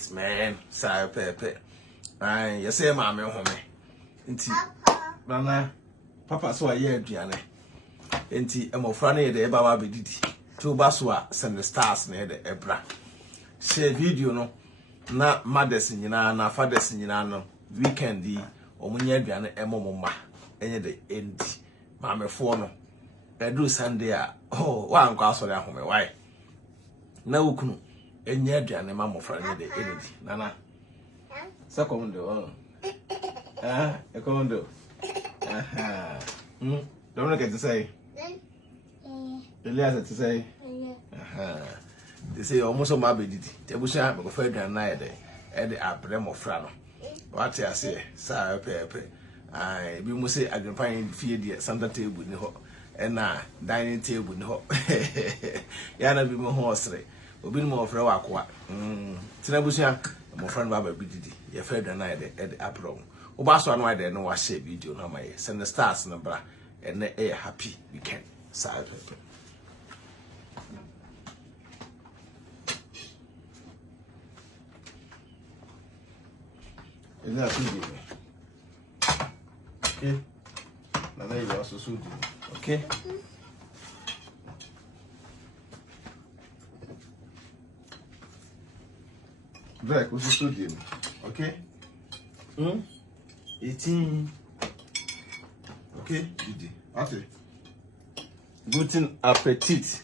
it, man. Say pepe. Aye, you say mommy home. Inti. Nana. Papa so aye aduane. Enti emofra na ye de eba wa bedidi. To ba so a send the stars na ye de ebra. Share video no na mothers nyina na fathers nyina no weekend yi omunye aduane emomoma enye de endi. Mamefo no edu Sunday a wa anko asore ahome why na wukunu enye aduane mamofra ne de endi nana sekondo ekondo don't get to say Elias to say they say almost my baby tebusa me go fa aduane na de e de abremofra no what I say sa pepe ai bi mu say Adwenepahen fie de center table ni ho na dining table ni ho ya na bi mu ho osre obi no ofre wa akwa tina busia mo friend baba bi didi ye fa aduane na de e de apro wo ba so anu de no wa share video na my send the stars na bra and a happy weekend sa pepe is that video? Okay. Now there you also so okay. Black was so dim. Okay. 18. Okay, Didi. Okay. Guten appetit.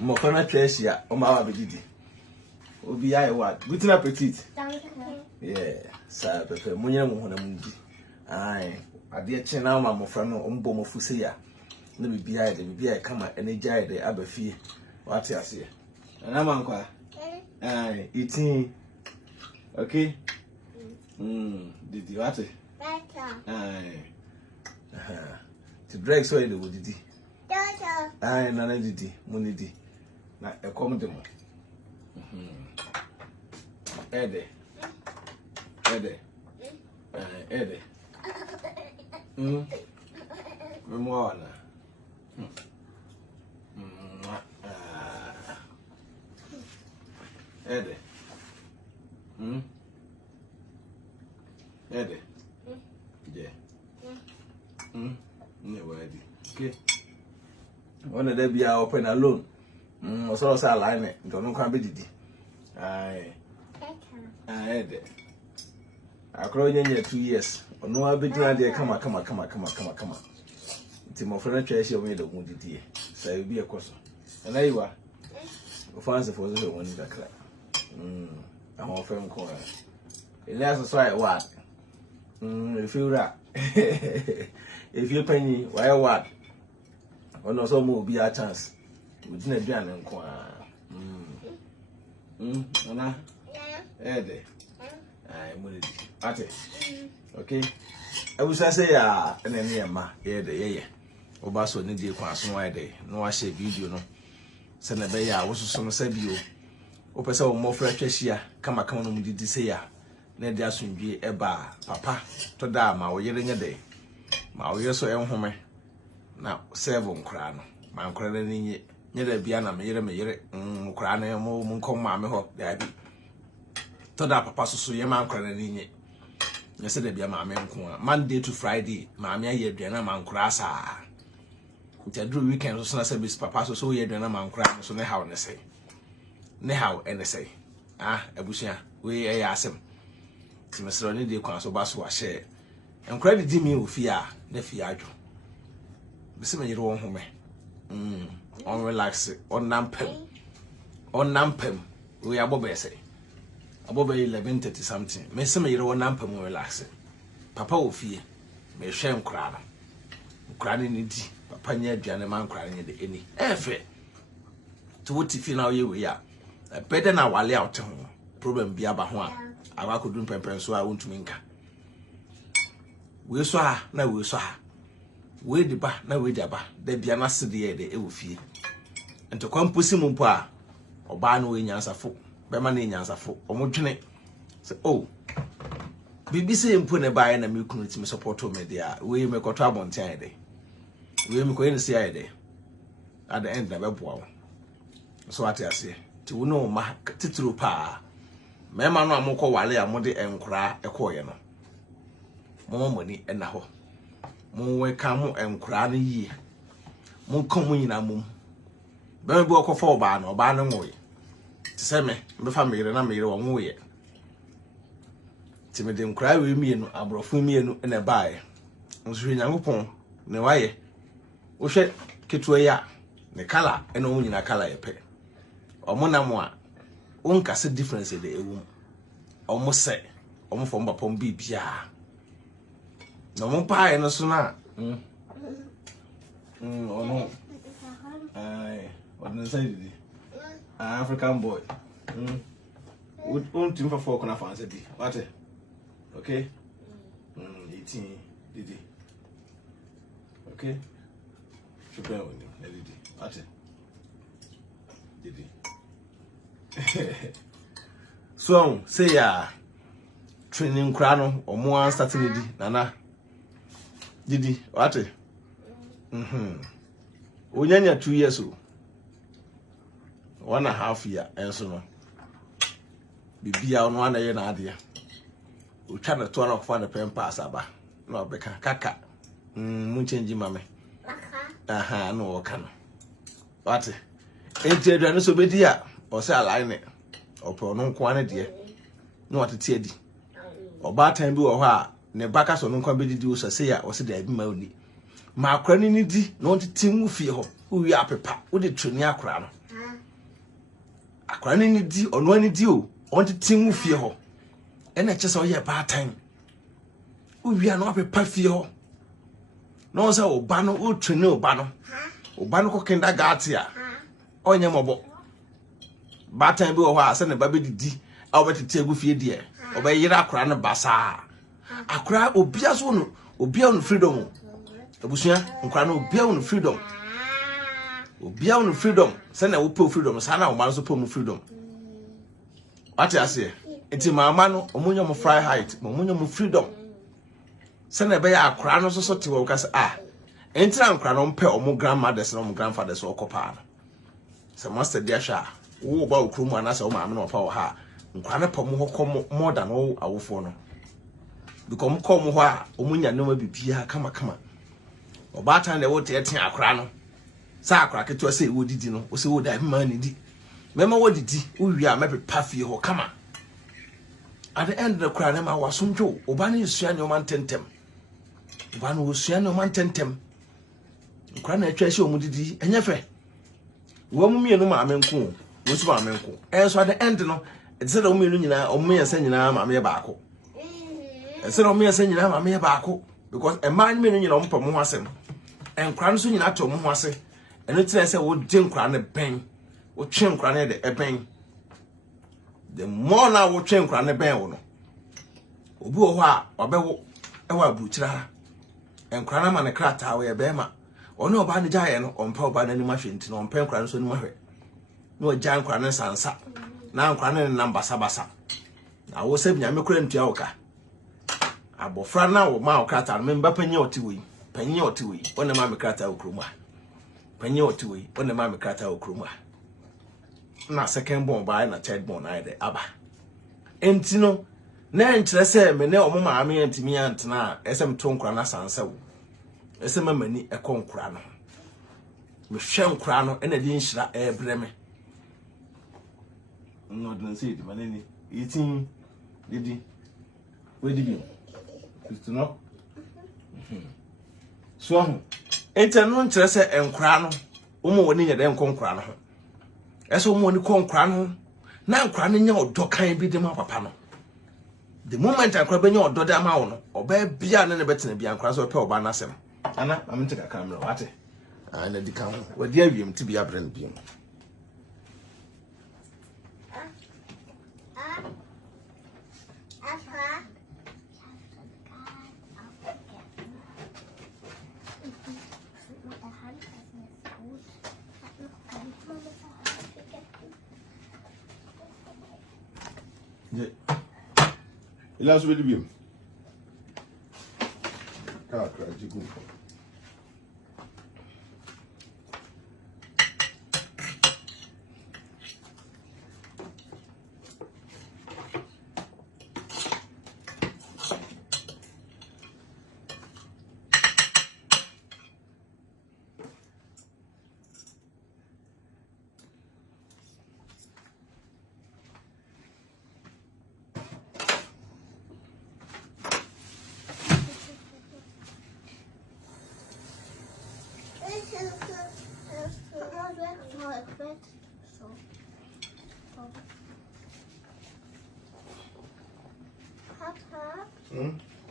Mo kana treasure o ma wa be Didi. Obi aye what? Guten appetit. Yeah, sa pepe munye mo hona mundi. Ai, ade che na ma mo fra no ombo mo fuse ya. Na bibia de bibia kama energy de abafie. What you say? Na ma nkwa. Ai, 18. Okay? Didi what? Ai. To drag so e de wo Didi. Ai, na Didi, munidi. Na e kom de mo. Ede. Ede. Memona. Ede. Ede. Yeah. Ne wadi. Okay. One of them be open alone. So say line don't come be Didi. Aye. Ede. Akro nyanya 2 years. Ono abedura de kama. Nti mo fere treasure o me de hu Didi. Say bi ekoso. Na yiwa. O fancy for the one that cry. Ahon fem ko. Elias so I what? If you ra. If you penny, why what? Ono so mo bi a chance. We didn't aduane nko a. Ana. Ede. Ai mulidi. Ate. Okay. I wish I say ya ene ma ye. Oba so ni die kwa so wa de. No wa share video no. Se na be ya wo so no sa bio. O pese o mo fra twahia kama no mu didi se ya. Na de asundwe eba papa to da ma wo yere nye de. Ma wo yeso enhome. Na serve nkra no. Ma nkra na ni nye da bia na me yere nkra na mo nkom ma me ho da bi. To da papa so ye ma nkra na ni nye. Nye se da bia ma me nko a Monday to Friday ma me aye aduana ma nkra asa. Nti weekend so na se bis papa so ye aduana ma nkra so ne haw ne sei. Ne haw ene sei. Abusia we e asem. Ti mesro ni de kwa so ba so wa share. Nkra di mi ofi a na fi adwo. Bisi me yire won home. On relax, on nampem. We abobe say. Abobe 11:30 something. Me se me yire won nampem relax. Papa ofi me hwe nkra no. Nkra ni di. Papa nya aduane man nkra nya de eni. Efe. To what if now ye we ya. Better na wale out ho. Problem bi aba ho a. Awa kodun pempen so a wontumi nka. We so ha na we so ha. We di ba na we di aba. Da bia na se de e wo fie. Ento kwamposi mu mpo a oba na we nyansafo. Be ma na nyansafo. Omodwene. Se oh. BBC mpo ne ba na me kunu ti me support o me dia. We me koto abonten ade. We me ko yin se ade. At the end na be boa. So what I say. Ti wo no ma titru pa. mema no amukọ wale a mode enkura ekoye no mo moni ena ho mo we ka mo enkura no yie mo kan mo nyina mom be bi okofa oba no ngoye se me fa mere na mere wo ngoye ti me de enkura we mienu abrofo mienu ena baaye nso nyankopon ne waye wo hwe ketua ya ne kala ena wo nyina kala ye pe omo na mo a unkase difference de ewu omo se omo fo mbapom bibia no mo pa no so na ono ai what did say did African boy would team for four kuna fancy di what okay 18 did okay super on did what did so say ya training kra no omo an starting di nana didi what onyanya 2 years o 1.5 year enso no bibia ono anaye na ade o twa na to na kwa na pen pass aba na obeka kaka mu change mame aha no woka no what enti no so bedi a o se align opo no nko ane de na watete adi oba tan bi wo ho a ne baka so no nko bedidi o se ya o se da bi ma oni ma akra ni di na on tete mu fie ho o wi apepa o de troni akra no akra ni di ono ani di o on tete mu fie ho ena che se o ye ba tan o wi a no apepa fie ho no se o ba no o troni o ba no ko kindergarten a onye mobo batan bi wo ho a se ne ba bedidi a obetete egu fie die obeyira akra ne basa akra obia so no obia no freedom abusua nkra no obia no freedom se na wo pe freedom sa na wo ma so pe mu freedom ati ase enti mama no omunyo mo fry height omunyo mo freedom se na be ya akra no so te wo ka se enti na nkra no mpe omo grandmothers na omo grandfathers okopa no se master dia sha wo ba okrumu anasa wo maame no fa wo ha nkwa na pom ho kom more than wo awofo no because mo kom ho a omunya no ma bibia kama oba tan de wo te akra no sa akra keto se wo didi no wo se wo da ma ni di mema wo didi wo wi a mepepa fie ho kama at the end of the kra na ma wasonjo oba na yesua ne o man tentem oba na wo sua ne o man tentem nkra na atwa se o mu didi enye fe wo mu mienu ma amenku wo su ma amenku so at the end no it said o mienu nyina o miensa nyina ma me baako it said o miensa nyina ma me baako because a man mienu nyina o mpa mo asem enkra no so nyina to mo ase eno tire se wo de nkra ne ben wo twe nkra ne de ben the more na wo twe nkra ne ben wo no obi wo ho a obewo ewa buchira enkra na ma ne krata wo ye be ma ono oba ne jaye no ompa oba na ni mahwe nti no ompa nkra no so ni mahwe no ja nkra ne sansa na nkra ne namba sabasa na wo se bnya mekura ntua wo ka abofra na wo ma wo krata no memba panye otiwi one ma me krata wo kroma panye otiwi one ma me krata wo kroma na second born by na third born na de aba enti no na nkyere se me ne omo maame antimi antena esem to nkra na sansa wo esem mani ekonkra no me hwe nkra no ena di nhira ebreme no didn't say it maneni eating didi we did you know so etenu nkyere se enkra no omo woni nya de enkonkra no eso omo woni konkra no na nkra no nya odokan bi de ma papa no the moment akra benya odode ma wo no oba bia ne betena bia nkra so pe oba nasem ana aminte ka kamera wate ana di kan wo di awiem ti bia brand bi Il a sauvé du bien.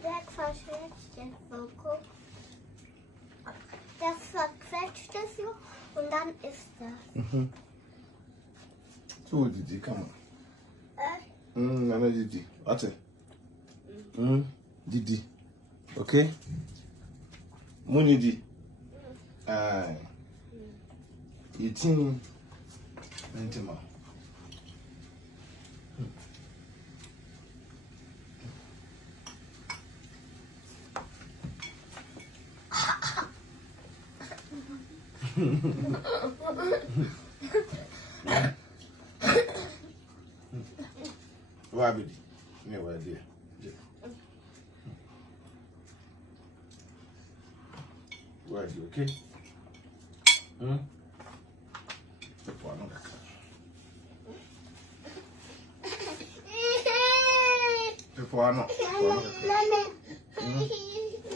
Breakfast vegetable. Das sagt Vegetable und dann ist das. So Didi, come on. I know Didi. What's it? Didi. Okay? Munidi. Eating. Intima. Why be? Yeah, why dear? Why are you okay?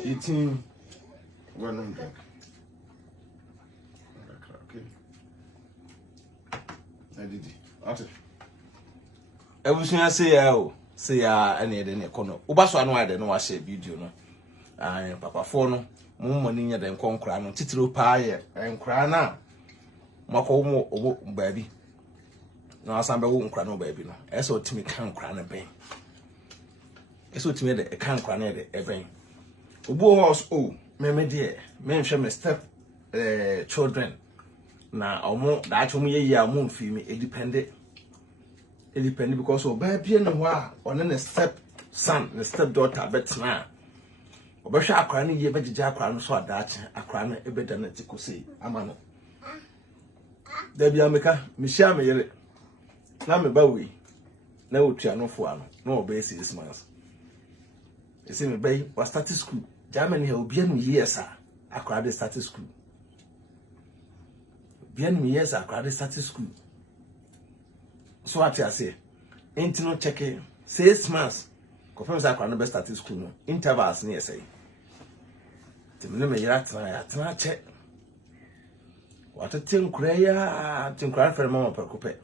Eating one drink. Okay. I did it. Everything say ya any de kono. Ubaso anu ade no wa share video no. Papa fo no mo money nya de nkonkra no titiro pa ye nkra na mako mo obo baabi. No asan be wo nkra no baabi no. Ese otimi kan nkra na ben. Ese otimi de kan nkra na de ben. Obo house me de me hwe me step children na omo da acho mo ye ya mo mfi me depend because baby no wa on the step son the step daughter betna obehwe akra no ye begije akra no so adaache akra no ebeda na tikose amano da bia meka me hia me yere na me ba we na otua no fo ano na obe 6 months ese me bay wa start school Germany he obi anu years akra de start school bien me years akra de start school. So what I say, ain't no checking 6 months. Confirms I can best start school no intervals near say. The minimum yatra check. What a thing cry for a moment per coupe.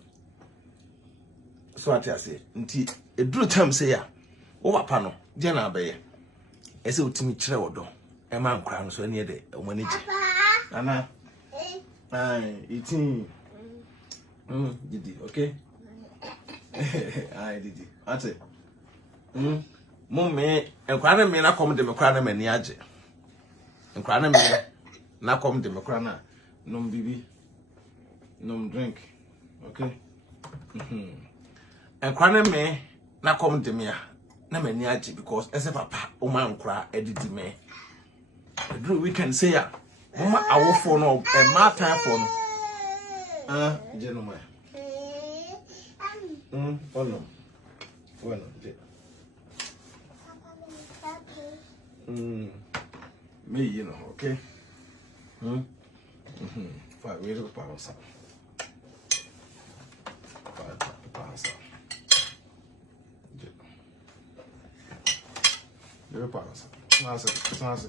So what I say, until a drew time say ya over panel, Jenna Bay. As it to me trewodo, a man crown so near the when it Anna, eating. Did okay? I did it. That's it. Mummy, and Cranna may not come to Macrana Maniaje. And Cranna may not come to Macrana. No baby, no drink. Okay. And Cranna may not come to me. Na Maniaje because as a papa, oh man, cry, edit me. We can say, Mama, I will for no, and my time for no. Gentlemen. Oh no. Bueno, me, you know, okay? Five, wait a pound, son. 5 pounds, son. You're a pound, son. It's not,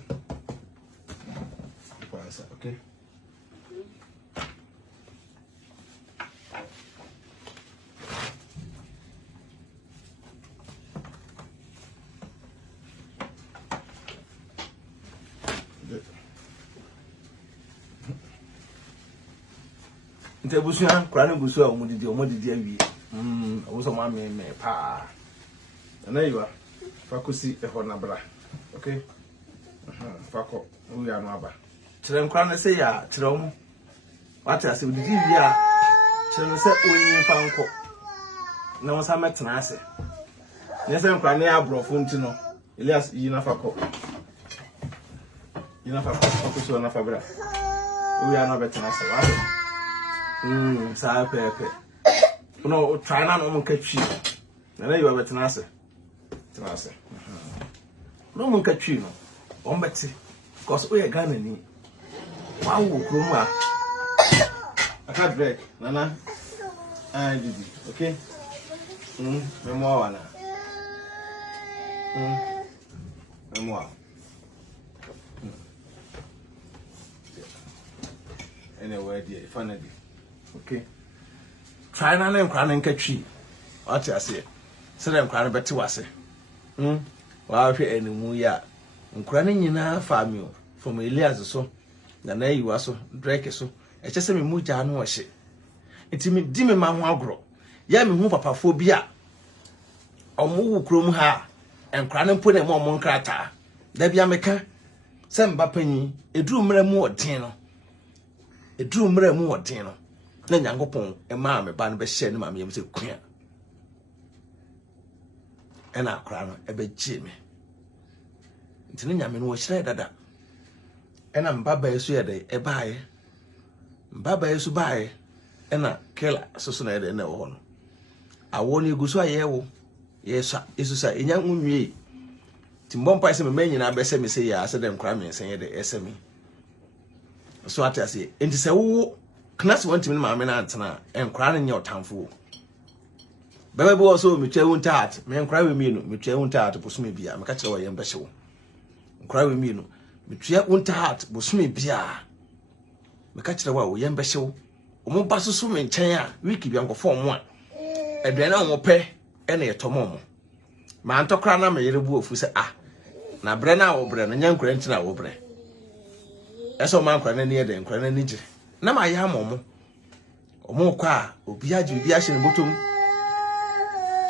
okay? Nte busuan kra na busuan omodidi awie owo ma me pa na yiwa fakosi e ho na bra okay fako wo ya no aba kire nkra na se ya kire omo wate ase odidi wi a kire no se onyin fa nko na wo sa metena ase ne se nkra na ya brofo ntino Elias yina fako fakosi ona fa bra wo ya no betena ase wa sa pepe. No, try na no catch you. Na you are better tenase. No mun catch you no. On beti because we are Ghana ni. Wow, kroma. I can't break. Nana. I did it. Okay? Memoir na. Memoir. Anyway, dear, finally. Okay. Try na name craning catchy. What I say. So them craning better was it. wa hwe animu ya nkura ne nyina famio from Elias so na yiwa so Drake so e chese me mu gya no ohye enti me di me ma ho agro ya me hu papafo bi a omu krom ha enkura ne mpo na mo nkrata da bia meka se mba panyi eduru mra mu odin no na nyankopon e ma me ba no be hye ne ma me yem se kua ena akura no e be gye me ntini nyame no wo hyire dada ena mbaba yesu ye de e baaye mbaba yesu baaye ena kela soso na ye de na wo no awo ne guso aye wo yesa yesu sa enya nwie timbompa ese me nyina be se me se ya se de nkra me nsen ye de ese me so atase enti se wo knas wanti me ma me na antena nkra ne nye otamfo bebe bo so me twa wunta hat me nkra we mi no me twa wunta hat bosume bia me ka kire wo ye mbehye wo nkra we mi no me twa wunta hat bosume bia me ka kire wo ye mbehye wo omo ba so me nchen a wiki bia nkofo mo a aduane a wo pe e na yetomo mo ma antokra na me yere bu ofu se na bre na wo bre no nya nkra ntina wo bre eso ma nkra na ni ede nkra na ni gire na ma ya momo omo kwa obi aje obi ahye ne botom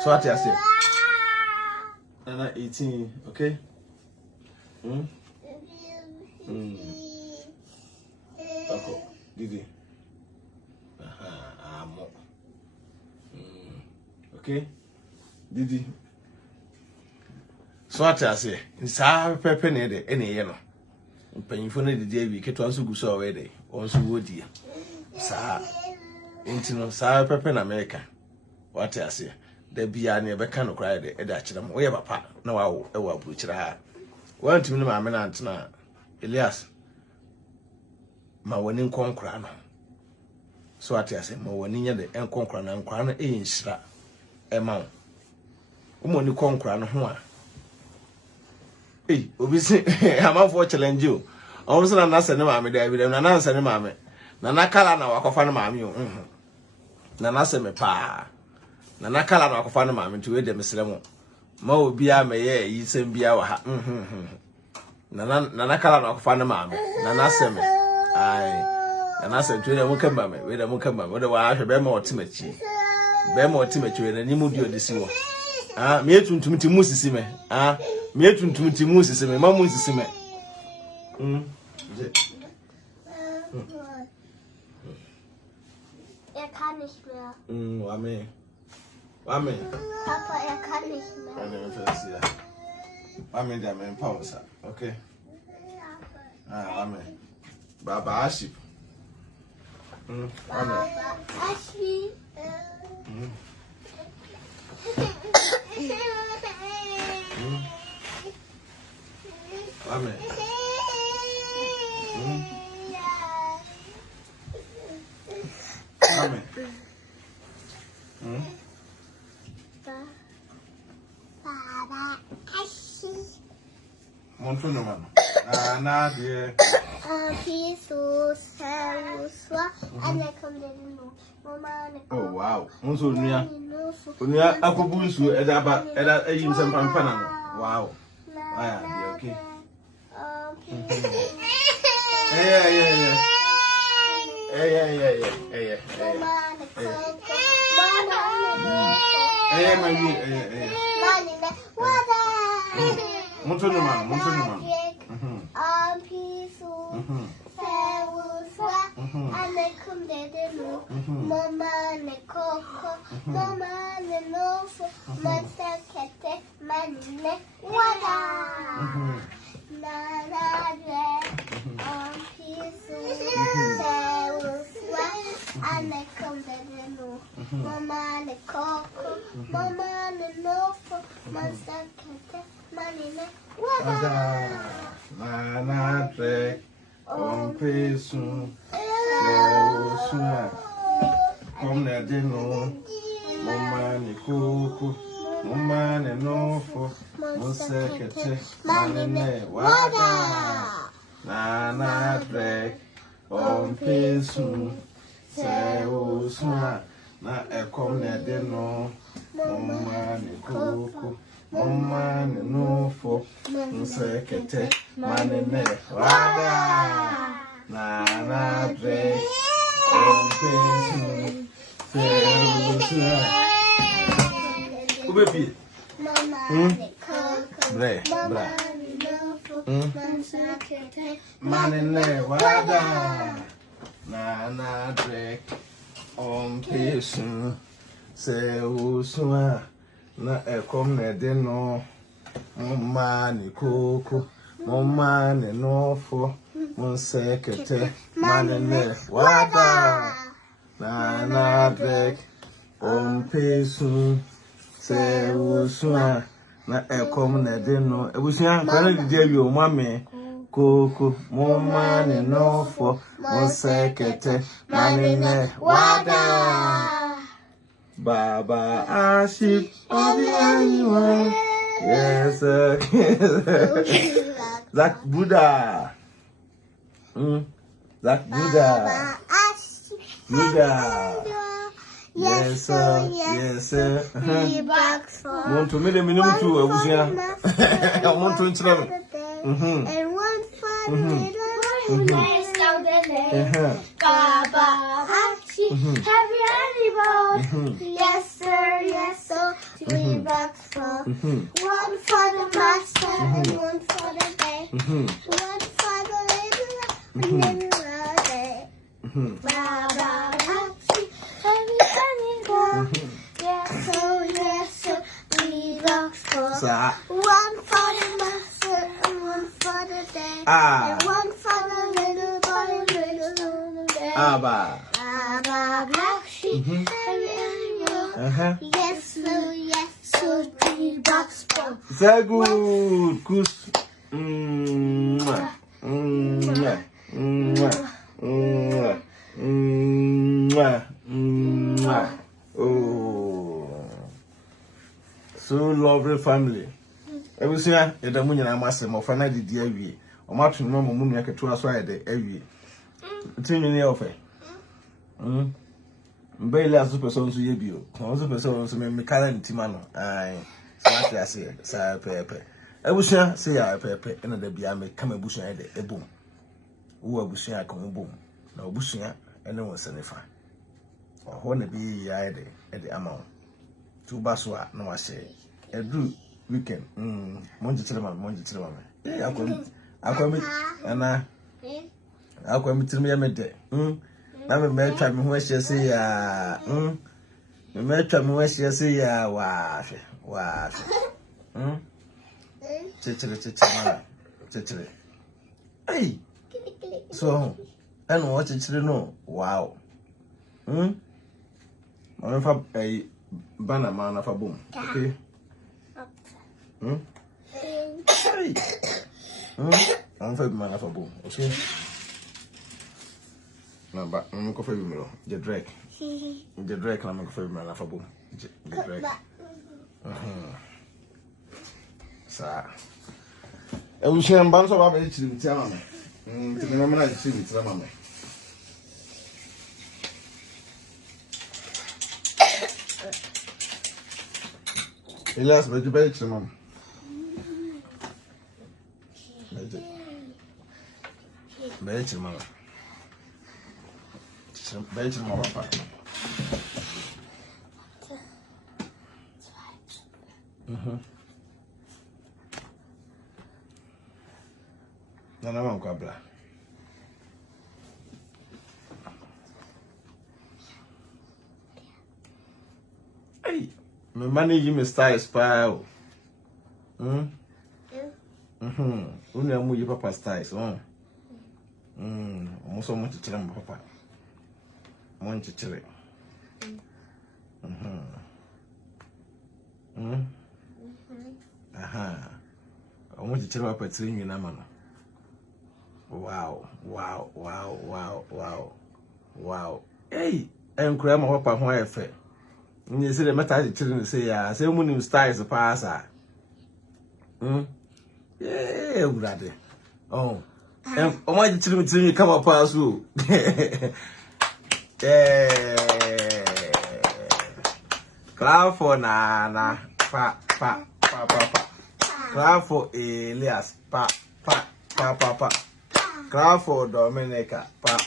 so what you say na 18 okay Tako didi amo okay didi so what you say nsa pepe ne de ene ye no mpanyifo na didi awi keto anso guso we de onso wodi sa intino sa pepe na America what you say da bia ne be kan kra de da kire mo ye papa na wawo e wa buru kire ha wantumi ne ma me na antena Elias ma woni nkonkra no so atiase ma woni nya de enkonkra na nkra no e nshira e ma wo mo ni konkra no ho a obi si amafo challenge o on so na nasa ne ma me da bi na nasa ne ma me na nakala na wakofa ne ma me o na nasa me pa na nakala na wakofa ne ma me nti we de mesere mo ma obi a me ye yi sem bia wa ha na nakala na wakofa ne ma me na nasa me ai na nasa nti we de mo kamba me we de mo kamba we de wa hwe be ma otimachi we na ni mu di odisi wo me etuntum ti mu sisi me me etuntum ti mu sisi me ma mu sisi me Er kann nicht mehr. Amen. Papa, er kann nicht mehr. Amen, der Amen, Pause. Okay. Amen. Baba Aship. Amen. Aship. Amen. Amen. Baba Aship. Monto no mano. Na de. Jesus, Servus, and I come there no. Mama, Oh wow. Monto nuya. Nuya akobu nsu eda eyim sem pampa na no. Wow. Aya, be okay. Yeah. Monto no mano. And I come there no. Mama ne koko, mama ne nofo, mata kete, manine wada. Nana dre, piso, seuswa, and I come there no. Mama ne koko, mama ne nofo, mata kete, manine wada. Nana dre, piso. Seuswa, come there no. Mama ni kuku, mama ni nofo, musekete, manene wada. Nana drek, pisu, seuswa, na ekom ne deno. Mama ni koko, mama ni nufo, nsekete, manene, wada, na dre, ompesu, seusua. Ubepi. Mama ni koko, Bra. ni nufo, nsekete, Manene, wada, na dre, ompesu. Se usua na ekom na de no mama ni koko mama ni nofo monsekete manene wada na drek ompesu se usua na ekom na de no ebusia kwara didi awi o mame koko mama ni nofo monsekete manene wada Baba Aship of the anyone. Yes, sir. Zach Buddha. Zach Buddha. Buddha. Yes, sir. Yes, sir. Want to meet a minimum to a Busia. I want to interrupt. And one for Baba Aship, happy animal. Yes, sir. Yes, sir. 3 bucks for one for the master and one for the day. One for the little and then the day. Baba Aship, happy animal. Yes, sir. Yes, sir. 3 bucks for one for the master and one for the day. And one for the little boy and little day. Abba. Black sheep, yes, so 3 bucks for. Very good, Kus. Oh, so lovely family. Everything you don't mean I'm asking my friend did the avi. Or much no more moon like a 2 hours the avi. It's in the offer. Mbele super so so yebio. Super so so me kala ntimano. Ai. Smart ya say sa pepe. Ebusha say ya pepe na da bia me kama ebusha de ebom. Wo ebusha ka ebom. Na ebusha ene won senefa. Ho na bi ya de amount. Tu baswa na wa say. Edu weekend. Monji tire ma. Eh akwami ana. Akwami tire me de. Na me metwa me ho ahia se ya me metwa me ho ahia se ya wa chechire ai so eno wo chechire no wow ma fa ai bana ma na fa bom okay am fa ma na fa bom okay But I'm going to go the Drake. The Drake, I'm going to go for the Drake. Sir, I will share a bunch of other to tell me. To remember, I see it, Mamma. Yes, but you bet, Mom. Bet, Mama. Beetje maar papa. Na mam kabla. Hey, me manage me style spy. Uni amu yi papa style so. Mo so mo titira mo papa. Mon chichire. Aha. Omo chichire wa patiri nyina ma no. Wow. Hey, enkura ma papa ho efe. Nyi se de meta chichire no se ya, se mu nim styles pass a. Yeah, urade. Oh. Omo chichire mi tiri kama pass o. Clap for Nana. Pa. Clap for Elias. Pa. Clap for Dominica. Pa.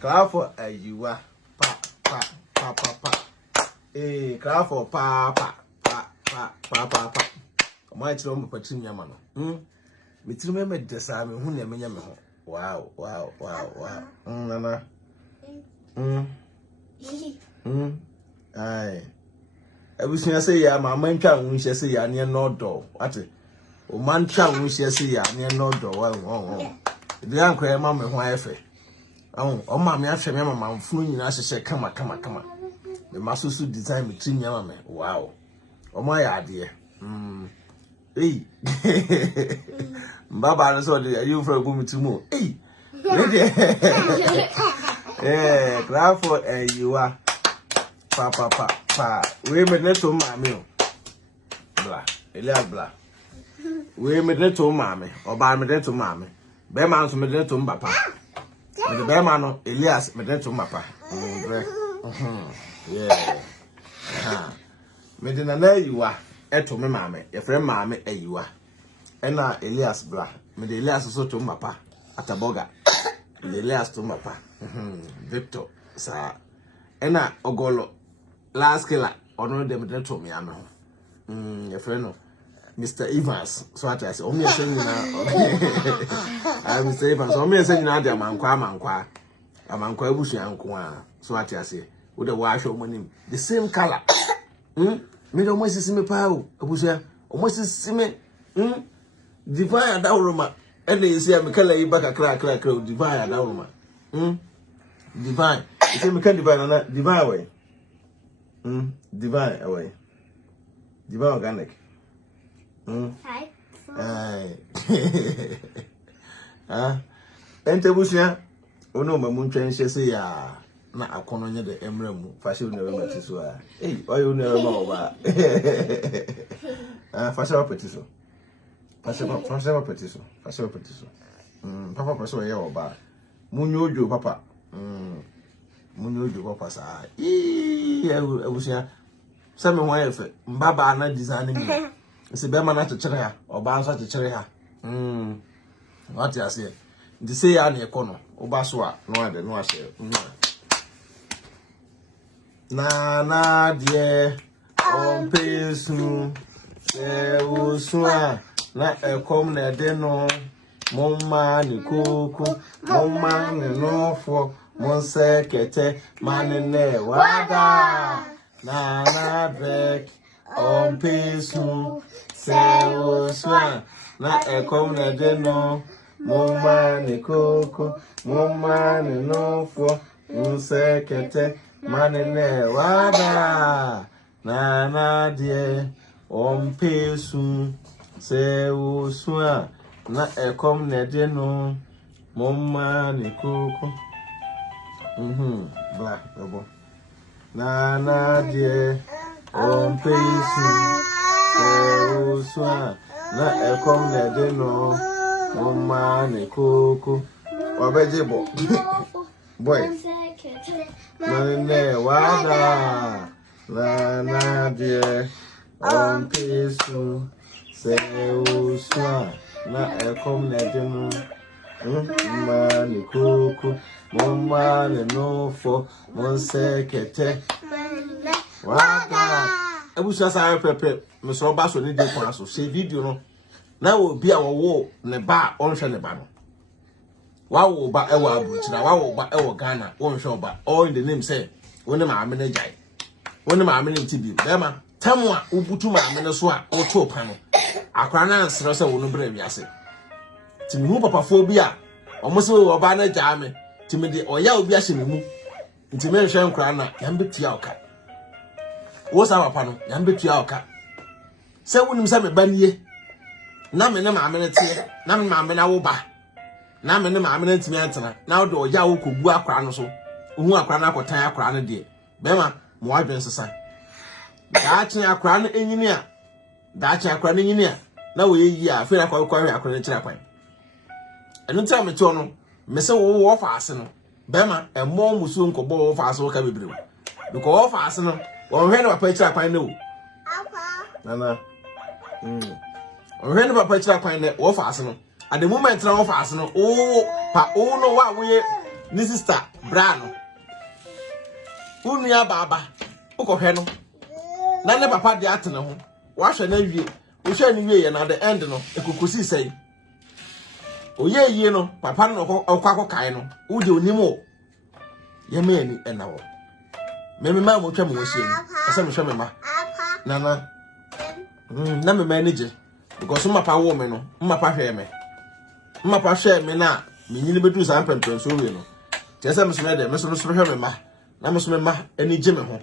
Clap for Ayua. Pa. Clap for Papa. Pa. Come on, it's on Patin Yamano. Me to remember the Sami who never me. Wow. Nana. Aye. Everything I say, yeah, my man can we shall say, yeah, near no door. What it? O man can we shall say, yeah, near no door. Well, the uncle, mamma, wife. Oh, mammy, I shall remember my fluent. I say, come on. The muscle suit design between your mamma. Wow. Oh, my idea. Hey. Baba, so you for a woman to move. Hey. Yeah, clap for you are. Pa. We made it to mammy. Blah. Elias blah. We made it to mammy. Or by me to mammy. Bearman to me to papa. The bearman, Elias, made it to papa. Yeah. Medina there you are. Eto me mammy. Your friend mammy, you are. And now Elias blah. Made Elias so to papa. At a boga. Elias to papa. Victor, sir. Ena ogolo last killer ono dem to me ano. Your friend Mr. Evans. So I say, me say na. I'm Mr. Evans. So me say na dia mankwa. Amankwa ebusu anko a. So I say, wo the wash money the same color. Me do mo sisi me pa o. Ebusu o mo sisi me. Divine adawroma. Ene yesi me kala yi baka kra divine adawroma. Divine. You say me can divine divine way. Divine away. Divine organic. Aye. Ente busia ono mamu ntwen hye se ya na akono nye de emra mu fashe no be mati so a. Oyo no ma oba. Fashe ba peti so. Papa person ye oba. Munyojo papa. Munyojo papa sa. Ebusia. Se me ho efe. Mbaba na design mi. Se be ma na chechere ha. Oba nso chechere ha. What you say? The say ya na ekono. Oba so a no ade no ahye. Na die on pesu. Se usua na ekom na de no. Mumma ni kuku, mumma ni nofo, monse kete, manene wada. Na bek, on pesu, se oswa, na ekom na deno. Mumma ni kuku, mumma ni nofo, monse kete, manene wada. Na die, on pesu, se oswa. Na ekom na de no momma ni koko bla ebo na de on pesu so na ekom na de no momma ni koko obejebo boy na wada na de on pesu so na ekom na de no mani koko mani nofo monse kete wada ebusa sa pepe me so ba so ni de kwa so se video no na wo bi a wo ne ba onhwe ne ba no wa wo ba e wo abuchira wa wo ba e wo Ghana onhwe ba all in the name say woni ma amene jai woni ma amene tibi be ma tamu a ubutu ma amene so a o to pa no akra na nsere se wo no bra wiase timi hu papa phobia omo se wo ba na ja me timi de oya obi a hye me mu ntimi nhwe nkra na ya mbetua oka wo sa papa no ya mbetua oka se wonim se me ba nie na me ne ma amene tie na me ma amene wo ba na me ne ma amene ntimi antena na wo de oya wo kogu akra no so hu akra na akotan akra no de be ma mo adwen sesa da achen akra no enyini a da achen akra no enyini a na wo yeyi a fe na kwa akra no kira kwan enu ta me to no me se wo fa ase no be ma emo musu nkobo wo fa ase wo ka bebre because fast no on hwe no papa chira kwan no nana on hwe no papa chira kwan no wo fast no at the moment na wo fast no pa no wa we ni sister bra no unu ya baba ukohwe no na ne papa de atene ho wa hwe na wie wo hwe ni wie ye na the end no ekokosi sei oye yie no papa no okwa kai no wo de onimo ye me ani na wo me ma mo twa mo hye ni asa me hwe me ma nana na me manage because mapa wo me no mapa hwe me mapa hwe me na me nyini bedu san pempem so we no ti asa me so me de me so hwe me ma na me so me ma ani je me ho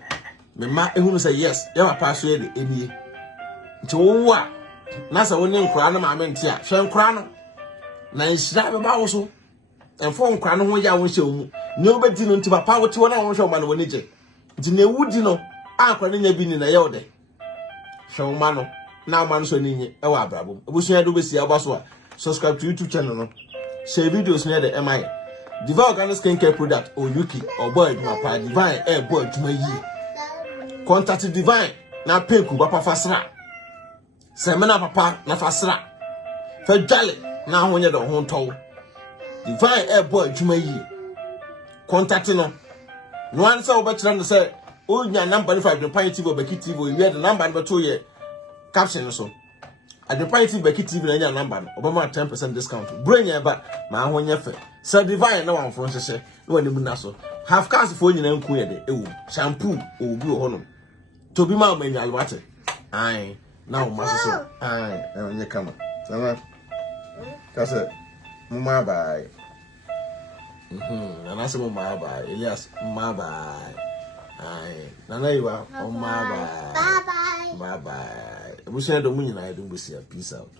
me ma ehunu say yes ya papa so ye de enie nti wo a na sa woni nkura no ma me nti a hwe nkura no na nhira be ba wo so enfo nkura no ho ya wo hye omu ne obedi no nti papa wo ti wona wo hwe o ma no woni je nti na ewudi no akwa no nya bi ni na ye wo de hwe o ma no na ma no so ni nye e wa abrabo ebusuya do besi abaso a subscribe to YouTube channel no share videos near the MI Divine Organic Skincare Product or Yuki or boy my Divine air boy to my ye contact Divine na penku papa fasra semena papa na fasra fa dwale na honye do ho ntow Divine air boy to my ye contact no answer oba kira no say o nya number 5 AdwenepaheneTv BeckyTv we the number no to ye caption so AdwenepaheneTv BeckyTv na nya number no obama 10% discount brain ya ba ma honye fe so Divine na wan fo nhye no wani mu na so half cast fo nyina nku ye de ewu shampoo obi ho no to bi ma manya alwate ai na o maso so ai onye kama sama kase mama bye nana se mama bye Elias mama bye ai nana iwa mama bye bye bye ebusia do mu nyina edu busia peace out.